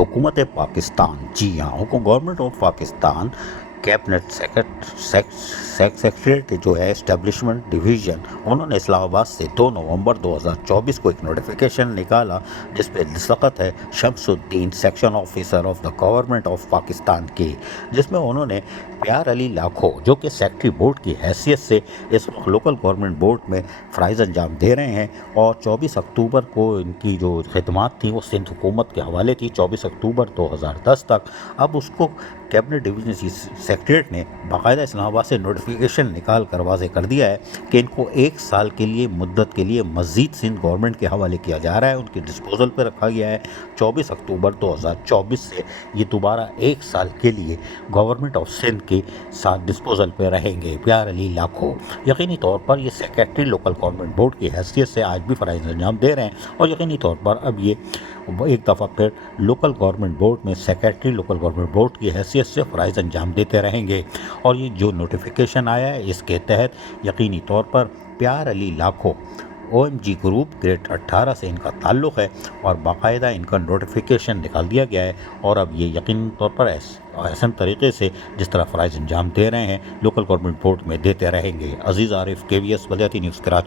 हुकूमत पाकिस्तान, जी हाँ, government of Pakistan cabinet secretariat जो है एस्टेब्लिशमेंट डिवीज़न, उन्होंने इस्लामाबाद से 2 नवंबर 2024 को एक नोटिफिकेशन निकाला जिस पे दस्तखत है Shamsuddin section officer of the government of Pakistan की, जिसमें उन्होंने प्यार अली लाखो जो कि सेक्रेटरी बोर्ड की हैसियत से इस वक्त लोकल गवर्नमेंट बोर्ड में फ़राइज़ अंजाम दे रहे हैं। और 24 अक्टूबर को इनकी जो खिदमात थी वो सिंध हुकूमत के हवाले थी 24 अक्टूबर 2010 तक। अब उसको कैबिनेट डिवीजन सेक्रेटरीट ने बाकायदा इस्लामाबाद से नोटिफिकेशन निकाल कर वाज़े कर दिया है कि इनको 1 साल के लिए मुद्दत के लिए मज़ीद सिंध गवर्नमेंट के हवाले किया जा रहा है, उनके डिस्पोजल पर रखा गया है। 24 अक्टूबर 2024 से ये दोबारा 1 साल के लिए गवर्नमेंट ऑफ सिंध के साथ डिस्पोजल पर रहेंगे। प्यार अली लाखो यकीनी तौर पर ये सेक्रेटरी लोकल गवर्नमेंट बोर्ड की हैसियत से आज भी फ़राइज़ अंजाम दे रहे हैं और यकीनी तौर पर अब ये एक दफ़ा फिर लोकल गवर्नमेंट बोर्ड में सेक्रेटरी लोकल गवर्नमेंट बोर्ड की हैसियत से फ़राइज़ अंजाम देते रहेंगे। और ये जो नोटिफिकेशन आया है इसके तहत यकीनी तौर पर प्यार अली लाखो OMG ग्रुप ग्रेड 18 से इनका ताल्लुक़ है और बाकायदा इनका नोटिफिकेशन निकाल दिया गया है और अब ये यकीनी तौर पर ऐसा तरीके से जिस तरह फ़राइज़ अंजाम दे रहे हैं लोकल गवर्नमेंट बोर्ड में देते रहेंगे। अज़ीज़ आरिफ, KVS बलियाती न्यूज़, कराची।